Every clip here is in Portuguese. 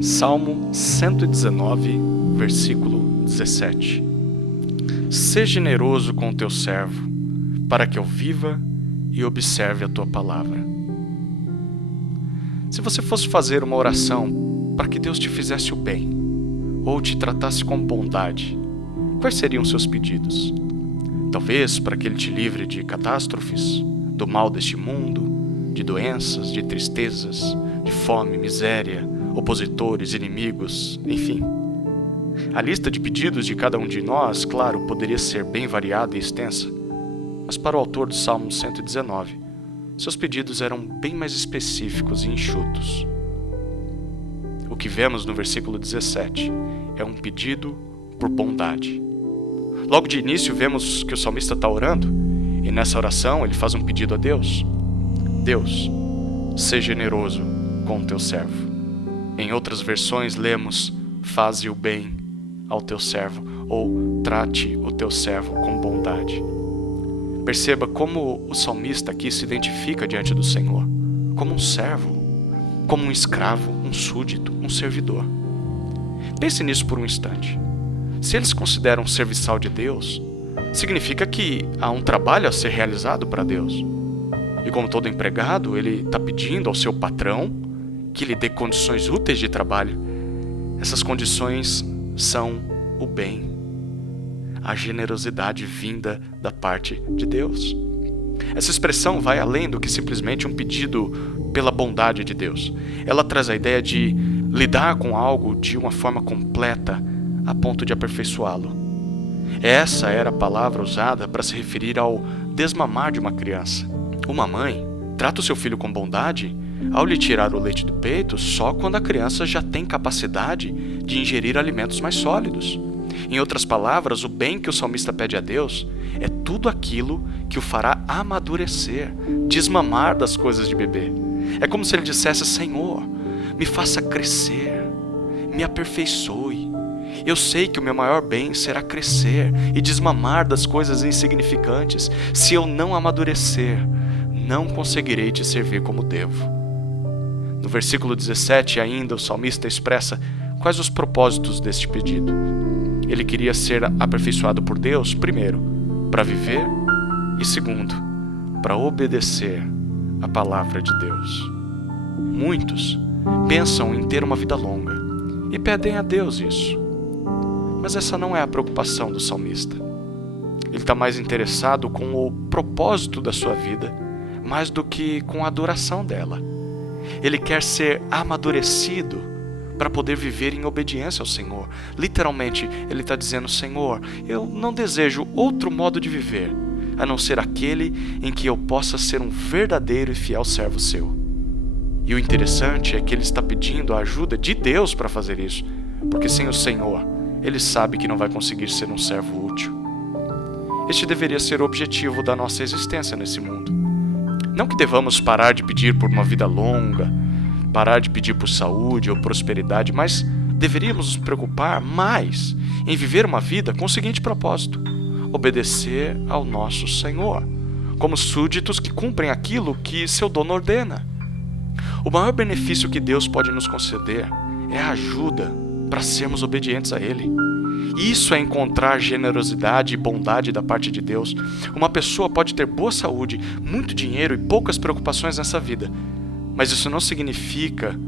Salmo 119, versículo 17. Sê generoso com o teu servo, para que eu viva e observe a tua palavra. Se você fosse fazer uma oração para que Deus te fizesse o bem, ou te tratasse com bondade, quais seriam seus pedidos? Talvez para que Ele te livre de catástrofes, do mal deste mundo, de doenças, de tristezas, de fome, miséria, opositores, inimigos, enfim. A lista de pedidos de cada um de nós, claro, poderia ser bem variada e extensa, mas para o autor do Salmo 119, seus pedidos eram bem mais específicos e enxutos. O que vemos no versículo 17 é um pedido por bondade. Logo de início vemos que o salmista está orando, e nessa oração ele faz um pedido a Deus. Deus, seja generoso com o teu servo. Em outras versões lemos, faze o bem ao teu servo, ou trate o teu servo com bondade. Perceba como o salmista aqui se identifica diante do Senhor, como um servo, como um escravo, um súdito, um servidor. Pense nisso por um instante. Se ele se considera um serviçal de Deus, significa que há um trabalho a ser realizado para Deus. E como todo empregado, ele está pedindo ao seu patrão que lhe dê condições úteis de trabalho. Essas condições são o bem, a generosidade vinda da parte de Deus. Essa expressão vai além do que simplesmente um pedido pela bondade de Deus. Ela traz a ideia de lidar com algo de uma forma completa, a ponto de aperfeiçoá-lo. Essa era a palavra usada para se referir ao desmamar de uma criança. Uma mãe trata o seu filho com bondade ao lhe tirar o leite do peito só quando a criança já tem capacidade de ingerir alimentos mais sólidos. Em outras palavras, o bem que o salmista pede a Deus é tudo aquilo que o fará amadurecer, desmamar das coisas de bebê. É como se ele dissesse: Senhor, me faça crescer, me aperfeiçoe. Eu sei que o meu maior bem será crescer e desmamar das coisas insignificantes. Se eu não amadurecer, não conseguirei te servir como devo. No versículo 17 ainda o salmista expressa quais os propósitos deste pedido. Ele queria ser aperfeiçoado por Deus, primeiro, para viver, e segundo, para obedecer a palavra de Deus. Muitos pensam em ter uma vida longa e pedem a Deus isso. Mas essa não é a preocupação do salmista. Ele está mais interessado com o propósito da sua vida, mais do que com a duração dela. Ele quer ser amadurecido para poder viver em obediência ao Senhor. Literalmente, ele está dizendo: Senhor, eu não desejo outro modo de viver, a não ser aquele em que eu possa ser um verdadeiro e fiel servo seu. E o interessante é que ele está pedindo a ajuda de Deus para fazer isso, porque sem o Senhor, ele sabe que não vai conseguir ser um servo útil. Este deveria ser o objetivo da nossa existência nesse mundo. Não que devamos parar de pedir por uma vida longa, parar de pedir por saúde ou prosperidade, mas deveríamos nos preocupar mais em viver uma vida com o seguinte propósito: obedecer ao nosso Senhor, como súditos que cumprem aquilo que seu dono ordena. O maior benefício que Deus pode nos conceder é a ajuda para sermos obedientes a Ele. Isso é encontrar generosidade e bondade da parte de Deus. Uma pessoa pode ter boa saúde, muito dinheiro e poucas preocupações nessa vida, mas isso não significa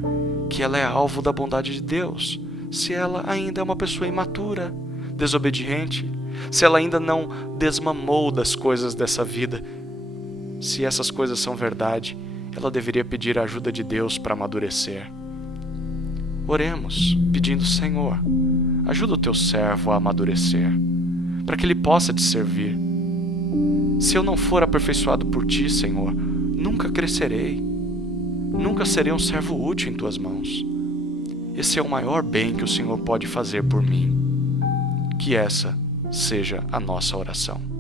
que ela é alvo da bondade de Deus, se ela ainda é uma pessoa imatura, desobediente, se ela ainda não desmamou das coisas dessa vida. Se essas coisas são verdade, ela deveria pedir a ajuda de Deus para amadurecer. Oremos, pedindo: Senhor, ajuda o teu servo a amadurecer, para que ele possa te servir. Se eu não for aperfeiçoado por ti, Senhor, nunca crescerei, nunca serei um servo útil em tuas mãos. Esse é o maior bem que o Senhor pode fazer por mim. Que essa seja a nossa oração.